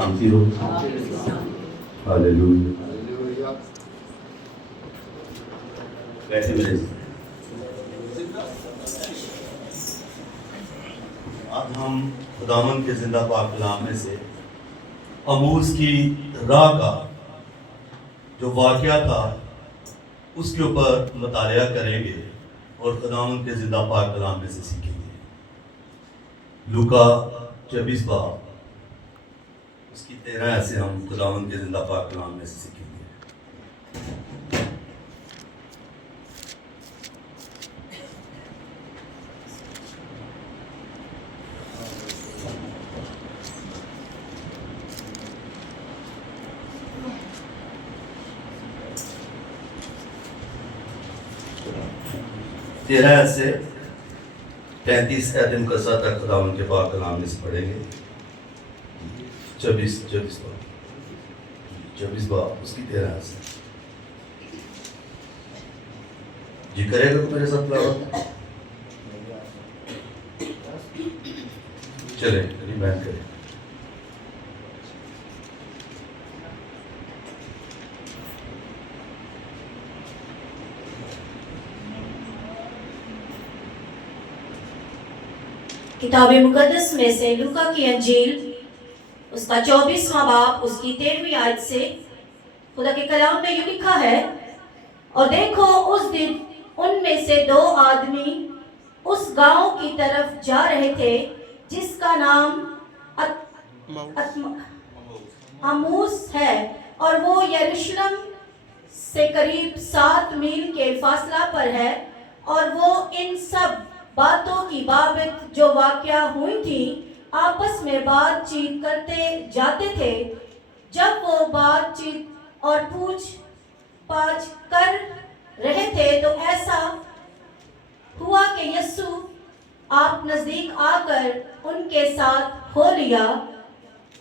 شانتی ہو. ہاللیلویا. کیسے ملے آج ہم خداوند کے زندہ پاک کلام میں سے اموز کی راہ کا جو واقعہ تھا اس کے اوپر مطالعہ کریں گے اور خداوند کے زندہ پاک کلام میں سے سیکھیں گے. لوکا 24 باب اس کی 13 سے ہم خداوند کے زندہ پاک کلام میں سے سیکھیں گے. تیرہ سے 33 عہد مقدسہ تک خداوند کے پاک کلام میں سے پڑھیں گے. 24 باب اس کی 13 سے. جی کرے گا میرے ساتھ تلاوت؟ چلے بیان کریں. کتاب مقدس میں سے لوکا کی انجیل اس کا 24واں باب اس کی 13ویں آیت سے خدا کے کلام میں یوں لکھا ہے، اور دیکھو اس دن ان میں سے 2 آدمی اس گاؤں کی طرف جا رہے تھے جس کا نام اموس ہے، اور وہ یروشلم سے قریب 7 میل کے فاصلہ پر ہے. اور وہ ان سب باتوں کی بابت جو واقعہ ہوئی تھی آپس میں بات چیت کرتے جاتے تھے. جب وہ بات چیت اور پوچھ پاچھ کر رہے تھے تو ایسا ہوا کہ یسوع آپ نزدیک آ کر ان کے ساتھ ہو لیا،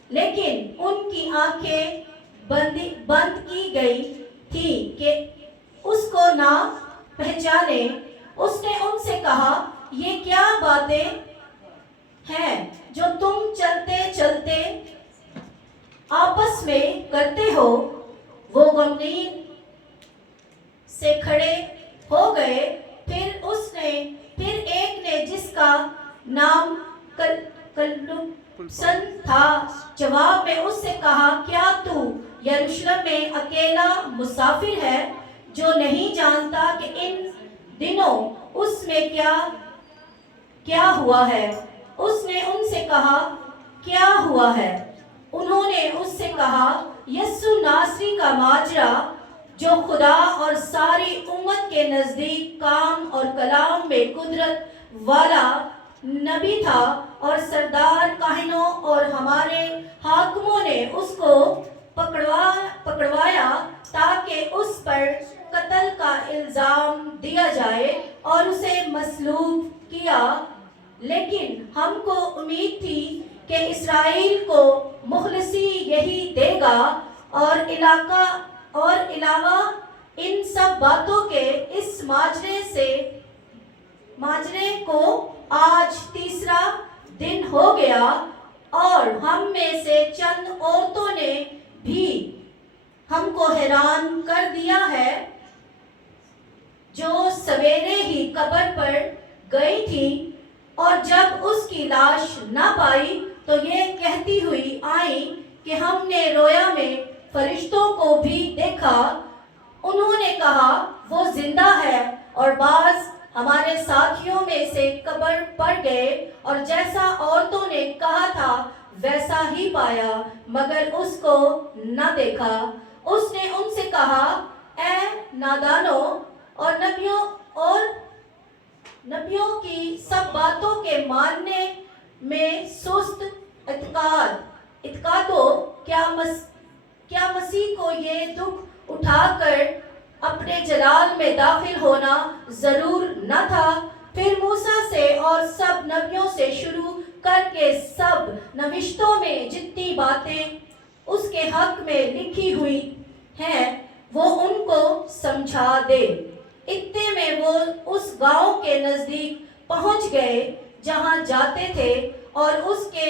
لیکن ان کی آنکھیں بند کی گئی تھی کہ اس کو نہ پہچانے. اس نے ان سے کہا، یہ کیا باتیں ہیں جو تم چلتے چلتے آپس میں کرتے ہو؟ وہ غمگین سے کھڑے ہو گئے. پھر ایک نے جس کا نام کلپسن تھا جواب میں اس سے کہا، کیا تو یروشلم میں اکیلا مسافر ہے جو نہیں جانتا کہ ان دنوں اس میں کیا ہوا ہے؟ اس نے ان سے کہا، کیا ہوا ہے؟ انہوں نے اس سے کہا، یسوع ناصری کا ماجرا جو خدا اور ساری امت کے نزدیک کام اور کلام میں قدرت والا نبی تھا، اور سردار کاہنوں اور ہمارے حاکموں نے اس کو پکڑوایا تاکہ اس پر قتل کا الزام دیا جائے اور اسے مصلوب کیا. لیکن ہم کو امید تھی کہ اسرائیل کو مخلصی یہی دے گا. اور علاوہ ان سب باتوں کے اس ماجرے کو آج 3 دن ہو گیا، اور ہم میں سے چند عورتوں نے بھی ہم کو حیران کر دیا ہے، جو سویرے ہی قبر پر گئی تھی اور جب اس کی لاش نہ پائی تو یہ کہتی ہوئی آئیں کہ ہم نے رویا میں فرشتوں کو بھی دیکھا. انہوں نے کہا، وہ زندہ ہے. اور بعض ہمارے ساتھیوں میں سے قبر پر گئے اور جیسا عورتوں نے کہا تھا ویسا ہی پایا، مگر اس کو نہ دیکھا. اس نے ان سے کہا، اے نادانوں اور نبیوں کی سب باتوں کے ماننے میں سست اعتقادو، کیا مسیح کو یہ دکھ اٹھا کر اپنے جلال میں داخل ہونا ضرور نہ تھا؟ پھر موسیٰ سے اور سب نبیوں سے شروع کر کے سب نوشتوں میں جتنی باتیں اس کے حق میں لکھی ہوئی ہیں وہ ان کو سمجھا دے. اتنے میں وہ اس گاؤں کے نزدیک پہنچ گئے جہاں جاتے تھے، اور اس کے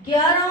11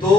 2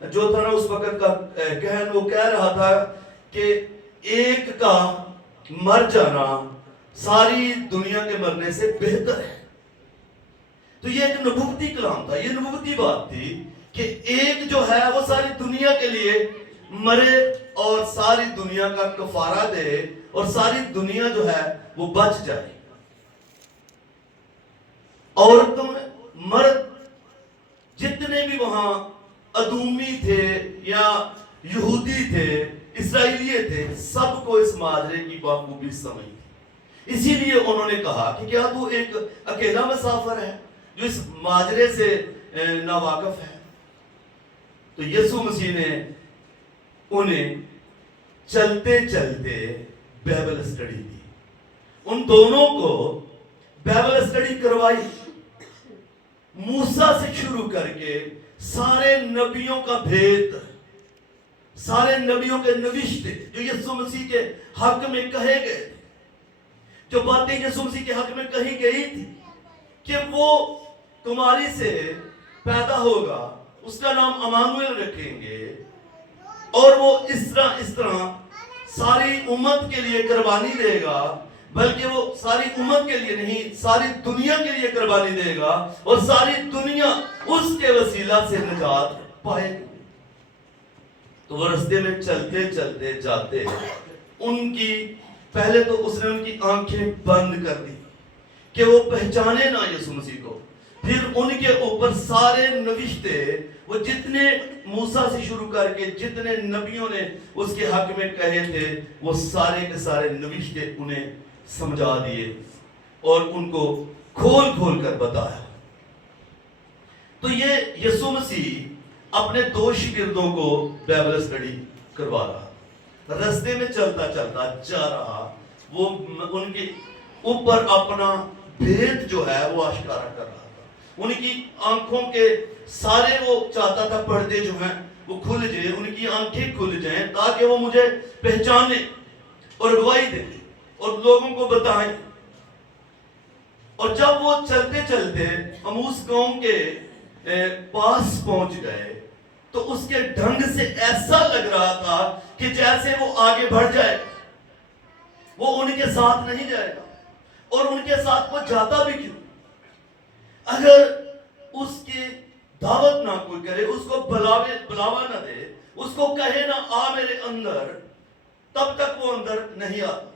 جو تھا نا اس وقت کا کہن، وہ کہہ رہا تھا کہ ایک کا مر جانا ساری دنیا کے مرنے سے بہتر ہے۔ تو یہ ایک نبوتی کلام تھا، یہ نبوتی بات تھی کہ ایک جو ہے وہ ساری دنیا کے لیے مرے اور ساری دنیا کا کفارہ دے اور ساری دنیا جو ہے وہ بچ جائے۔ عورتوں مرد جتنے بھی وہاں ادومی تھے یا یہودی تھے، اسرائیلی تھے، سب کو اس ماجرے کی بخوبی سمجھ تھی۔ اسی لیے انہوں نے کہا کہ کیا تو ایک اکیلا مسافر ہے جو اس ماجرے سے ناواقف ہے؟ تو یسوع مسیح نے انہیں چلتے چلتے بائبل اسٹڈی دی، ان دونوں کو بائبل اسٹڈی کروائی، موسیٰ سے شروع کر کے سارے نبیوں کا بھید، سارے نبیوں کے نوشتے جو یسوع مسیح کے حق میں کہے گئے تھے، جو باتیں یسوع مسیح کے حق میں کہی گئی تھی کہ وہ کماری سے پیدا ہوگا، اس کا نام امانویل رکھیں گے، اور وہ اس طرح ساری امت کے لیے قربانی دے گا، بلکہ وہ ساری امت کے لیے نہیں، ساری دنیا کے لیے قربانی دے گا، اور ساری دنیا اس کے وسیلہ سے نجات پائے گی۔ تو وہ رستے میں چلتے چلتے جاتے ان کی پہلے تو اس نے ان کی آنکھیں بند کر دی کہ وہ پہچانے نہ یسوع مسیح کو، پھر ان کے اوپر سارے نوشتے، وہ جتنے موسیٰ سے شروع کر کے جتنے نبیوں نے اس کے حق میں کہے تھے، وہ سارے کے سارے نوشتے انہیں سمجھا دیے اور ان کو کھول کھول کر بتایا۔ تو یہ یسوع مسیح اپنے دو شاگردوں کو بائبل اسٹڈی کروا رہا، رستے میں چلتا چلتا جا رہا، وہ ان کے اوپر اپنا بھید جو ہے وہ آشکارا کر رہا تھا۔ ان کی آنکھوں کے سارے وہ چاہتا تھا پردے جو ہیں وہ کھل جائیں، ان کی آنکھیں کھل جائیں تاکہ وہ مجھے پہچانے اور گواہی دیں اور لوگوں کو بتائیں۔ اور جب وہ چلتے چلتے عموس قوم کے پاس پہنچ گئے تو اس کے ڈھنگ سے ایسا لگ رہا تھا کہ جیسے وہ آگے بڑھ جائے، وہ ان کے ساتھ نہیں جائے گا، اور ان کے ساتھ وہ جاتا بھی کیوں؟ اگر اس کی دعوت نہ کوئی کرے، اس کو بلاوا نہ دے، اس کو کہے نہ آ میرے اندر، تب تک وہ اندر نہیں آتا۔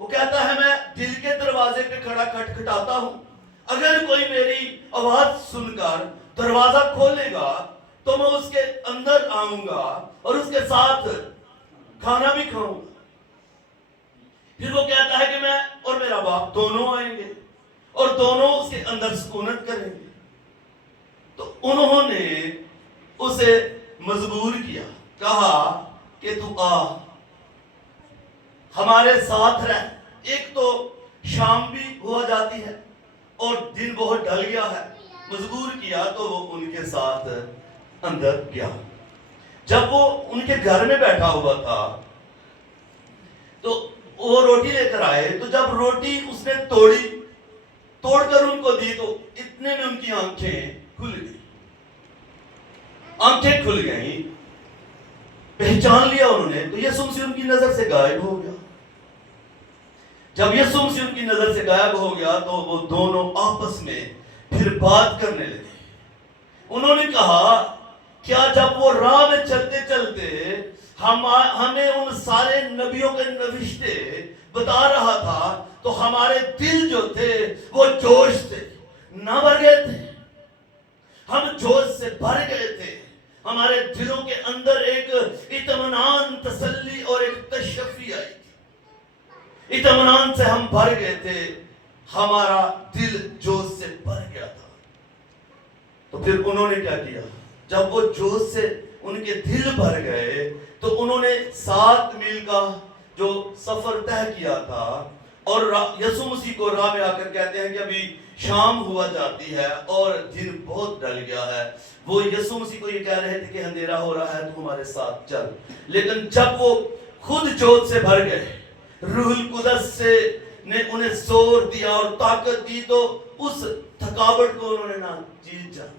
وہ کہتا ہے میں دل کے دروازے پہ کھڑا کھٹکھٹاتا ہوں، اگر کوئی میری آواز سن کر دروازہ کھولے گا تو میں اس کے اندر آؤں گا اور اس کے ساتھ کھانا بھی کھاؤں گا۔ پھر وہ کہتا ہے کہ میں اور میرا باپ دونوں آئیں گے اور دونوں اس کے اندر سکونت کریں گے۔ تو انہوں نے اسے مجبور کیا، کہا کہ تو آ ہمارے ساتھ رہ۔ ایک تو شام بھی ہوا جاتی ہے اور دن بہت ڈھل گیا ہے، مجبور کیا تو وہ ان کے ساتھ اندر گیا۔ جب وہ ان کے گھر میں بیٹھا ہوا تھا تو وہ روٹی لے کر آئے، تو جب روٹی اس نے توڑ کر ان کو دی تو اتنے میں ان کی آنکھیں کھل گئی، آنکھیں کھل گئیں، پہچان لیا انہوں نے۔ تو یسوع مسیح ان کی نظر سے غائب ہو گیا۔ جب یسوع مسیح ان کی نظر سے غائب ہو گیا تو وہ دونوں آپس میں پھر بات کرنے لگے۔ انہوں نے کہا کیا جب وہ راہ میں چلتے چلتے ہمیں ان سارے نبیوں کے نوشتے بتا رہا تھا تو ہمارے دل جو تھے وہ جوش سے نہ بھر گئے تھے؟ ہم جوش سے بھر گئے تھے، ہمارے دلوں کے اندر ایک اطمینان، تسلی اور ایک تشفی آئی تھی، اطمینان سے ہم بھر گئے تھے، ہمارا دل جوش سے بھر گیا تھا۔ تو پھر انہوں نے کیا کیا؟ جب وہ جوش سے ان کے دل بھر گئے تو انہوں نے 7 میل کا جو سفر طے کیا تھا، اور یسوع مسیح کو راہ میں آ کر کہتے ہیں کہ ابھی شام ہوا جاتی ہے اور دن بہت ڈل گیا ہے۔ وہ یسوع مسیح کو یہ کہہ رہے تھے کہ اندھیرا ہو رہا ہے تو ہمارے ساتھ چل، لیکن جب وہ خود جوش سے بھر گئے، روح القدس سے نے انہیں زور دیا اور طاقت دی تو اس تھکاوٹ کو انہوں نے نہ جیت جانا۔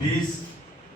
20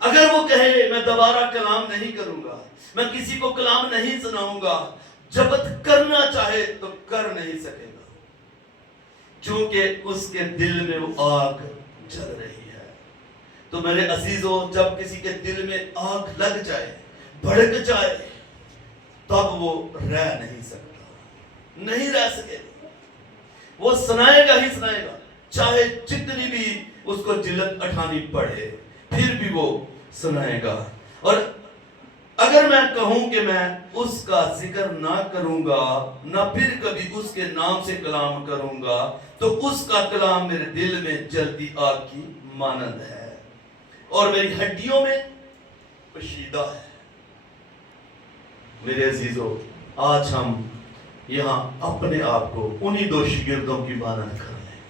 اگر وہ کہے میں دوبارہ کلام نہیں کروں گا، میں کسی کو کلام نہیں سناؤں گا، جبت کرنا چاہے تو کر نہیں سکے گا، کیونکہ اس کے دل میں وہ آگ جل رہی ہے۔ تو میرے عزیزوں، جب کسی کے دل میں آگ لگ جائے، بھڑک جائے، تب وہ رہ نہیں سکتا، نہیں رہ سکے گا، وہ سنائے گا ہی سنائے گا، چاہے جتنی بھی اس کو جلد اٹھانی پڑے، پھر بھی وہ سنائے گا۔ اور اگر میں کہوں کہ میں اس کا ذکر نہ کروں گا، نہ پھر کبھی اس کے نام سے کلام کروں گا، تو اس کا کلام میرے دل میں جلتی آگ کی مانند ہے اور میری ہڈیوں میں پشیدہ ہے۔ میرے عزیزو، آج ہم یہاں اپنے آپ کو انہی دو شاگردوں کی مانند کر لیں۔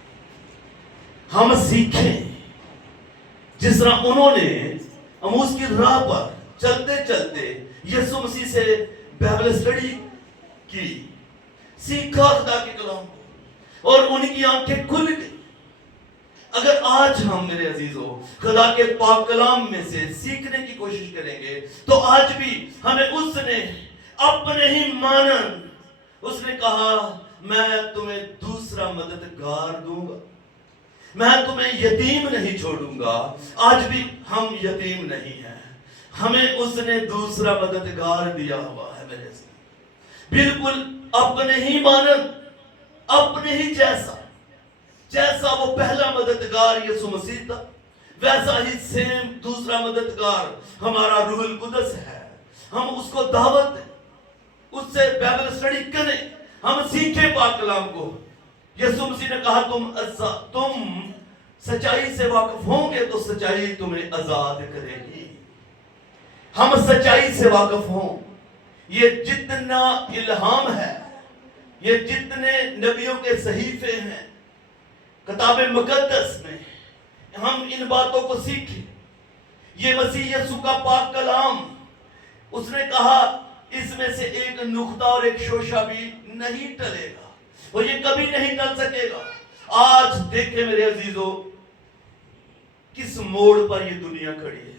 ہم سیکھیں جس طرح انہوں نے اموس کی راہ پر چلتے چلتے یسوع مسیح سے بائبل اسٹڈی کی، سیکھا خدا کے کلام کو، اور ان کی آنکھیں کھل گئی۔ اگر آج ہم میرے عزیزو خدا کے پاک کلام میں سے سیکھنے کی کوشش کریں گے، تو آج بھی ہمیں اس نے اپنے ہی مانند، اس نے کہا میں تمہیں دوسرا مددگار دوں گا، میں تمہیں یتیم نہیں چھوڑوں گا۔ آج بھی ہم یتیم نہیں ہیں، ہمیں اس نے دوسرا مددگار دیا ہوا ہے میرے سے، بالکل اپنے ہی مانند، اپنے ہی جیسا وہ پہلا مددگار یسوع مسیح تھا، ویسا ہی سیم دوسرا مددگار ہمارا روح القدس ہے۔ ہم اس کو دعوت دیں، اس سے بائبل اسٹڈی کریں، ہم سیکھیں پاک کلام کو۔ یسوع مسیح نے کہا تم سچائی سے واقف ہوں گے تو سچائی تمہیں آزاد کرے گی۔ ہم سچائی سے واقف ہوں۔ یہ جتنا الہام ہے، یہ جتنے نبیوں کے صحیفے ہیں کتاب مقدس میں، ہم ان باتوں کو سیکھیں۔ یہ مسیح یسوع کا پاک کلام، اس نے کہا اس میں سے ایک نقطہ اور ایک شوشہ بھی نہیں ٹلے گا، وہ یہ کبھی نہیں ٹل سکے گا۔ آج دیکھیں میرے عزیزو، کس موڑ پر یہ دنیا کھڑی ہے۔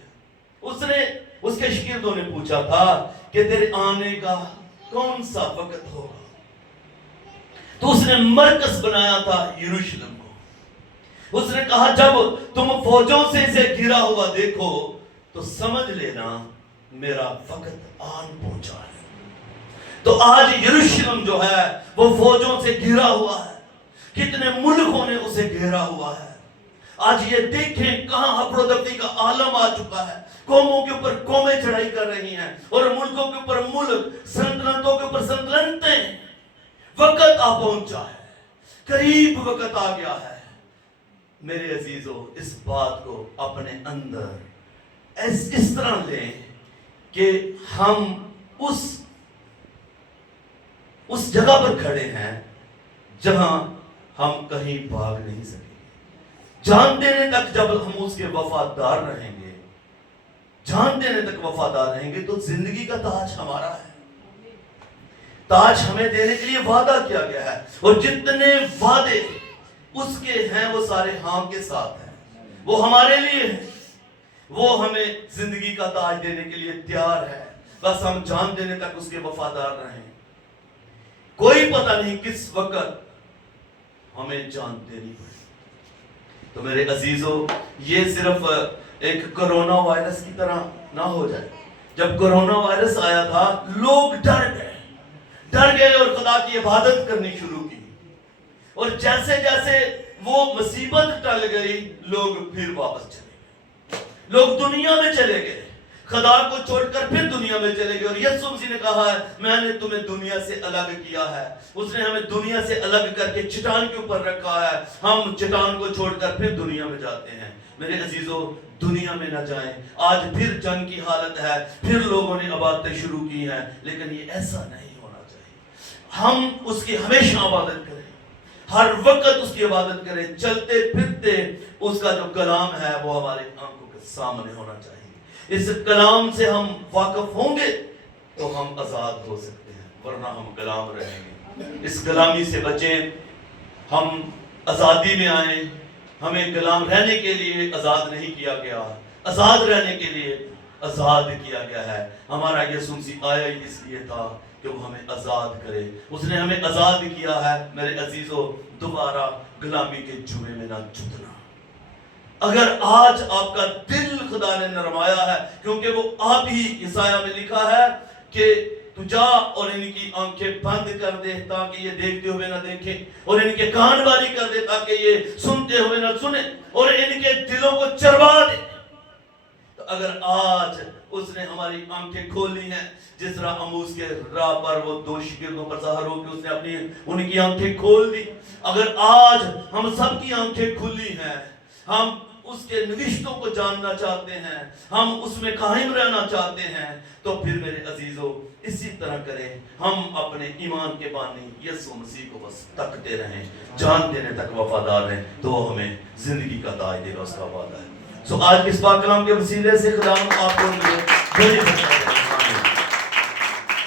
اس کے شاگردوں نے پوچھا تھا کہ تیرے آنے کا کون سا وقت ہوگا، تو اس نے مرکز بنایا تھا یروشلم کو۔ اس نے کہا جب تم فوجوں سے اسے گھرا ہوا دیکھو تو سمجھ لینا میرا وقت آن پہنچا ہے۔ تو آج یروشلم جو ہے وہ فوجوں سے گھرا ہوا ہے، کتنے ملکوں نے اسے گھیرا ہوا ہے۔ آج یہ دیکھیں کہاں ہپڑو دپٹی کا عالم آ چکا ہے، قوموں کے اوپر قومیں چڑھائی کر رہی ہیں، اور ملکوں کے اوپر ملک، سلطنتوں کے اوپر سلطنتیں۔ وقت آ پہنچا ہے، قریب وقت آ گیا ہے۔ میرے عزیزو، اس بات کو اپنے اندر اس طرح لیں کہ ہم اس جگہ پر کھڑے ہیں جہاں ہم کہیں بھاگ نہیں سکیں۔ جان دینے تک جب ہم اس کے وفادار رہیں گے، جان دینے تک وفادار رہیں گے، تو زندگی کا تاج ہمارا ہے۔ تاج ہمیں دینے کے لیے وعدہ کیا گیا ہے، اور جتنے وعدے اس کے ہیں وہ سارے ہاں کے ساتھ ہیں، وہ ہمارے لیے ہیں، وہ ہمیں زندگی کا تاج دینے کے لیے تیار ہے۔ بس ہم جان دینے تک اس کے وفادار رہیں۔ کوئی پتہ نہیں کس وقت ہمیں جان دینی پڑے۔ تو میرے عزیزو، یہ صرف ایک کرونا وائرس کی طرح نہ ہو جائے۔ جب کرونا وائرس آیا تھا، لوگ ڈر گئے اور خدا کی عبادت کرنی شروع کی، اور جیسے جیسے وہ مصیبت ٹل گئی، لوگ پھر واپس چلے گئے، لوگ دنیا میں چلے گئے، خدا کو چھوڑ کر پھر دنیا میں چلے گئے۔ اور یسوع مسیح نے کہا ہے میں نے تمہیں دنیا سے الگ کیا ہے۔ اس نے ہمیں دنیا سے الگ کر کے چٹان کے اوپر رکھا ہے، ہم چٹان کو چھوڑ کر پھر دنیا میں جاتے ہیں۔ میرے عزیزو، دنیا میں نہ جائیں۔ آج پھر جنگ کی حالت ہے، پھر لوگوں نے عبادتیں شروع کی ہیں، لیکن یہ ایسا نہیں ہونا چاہیے۔ ہم اس کی ہمیشہ عبادت کریں، ہر وقت اس کی عبادت کریں، چلتے پھرتے اس کا جو کلام ہے وہ ہمارے آنکھوں کے سامنے ہونا چاہیے۔ اس کلام سے ہم واقف ہوں گے تو ہم آزاد ہو سکتے ہیں، ورنہ ہم غلام رہیں گے۔ اس غلامی سے بچیں، ہم آزادی میں آئیں۔ ہمیں غلام رہنے کے لیے آزاد نہیں کیا گیا، آزاد رہنے کے لیے آزاد کیا گیا ہے۔ ہمارا یسوع مسیح آیا ہی اس لیے تھا کہ وہ ہمیں آزاد کرے۔ اس نے ہمیں آزاد کیا ہے میرے عزیزو، دوبارہ غلامی کے جوئے میں نہ جھکنا۔ اگر آج آپ کا دل خدا نے نرمایا ہے، کیونکہ وہ آپ ہی یسایہ میں لکھا ہے کہ تو جا اور ان کی آنکھیں بند کر دے تاکہ یہ دیکھتے ہوئے نہ دیکھیں، اور ان کے کان والی کر دے تاکہ یہ سنتے ہوئے نہ سنیں، اور ان کے دلوں کو چروا دے۔ تو اگر آج اس نے ہماری آنکھیں کھولی ہیں، جس طرح اموس کے راہ پر وہ دو شاگردوں پر ظاہر ہو کے اس نے ان کی آنکھیں کھول دی، اگر آج ہم سب کی آنکھیں کھلی ہیں، ہم اس کے نوشتوں کو جاننا چاہتے ہیں، ہم اس میں قائم رہنا چاہتے ہیں، تو پھر میرے عزیزو اسی طرح کریں، ہم اپنے ایمان کے بانی یسوع مسیح کو بس تکتے رہیں، جان دینے تک وفادار رہیں، تو وہ ہمیں زندگی کا تاج دے گا، اس کا وعدہ ہے۔ سو آج اس پاک کلام کے وسیلے سے خدا آپ کو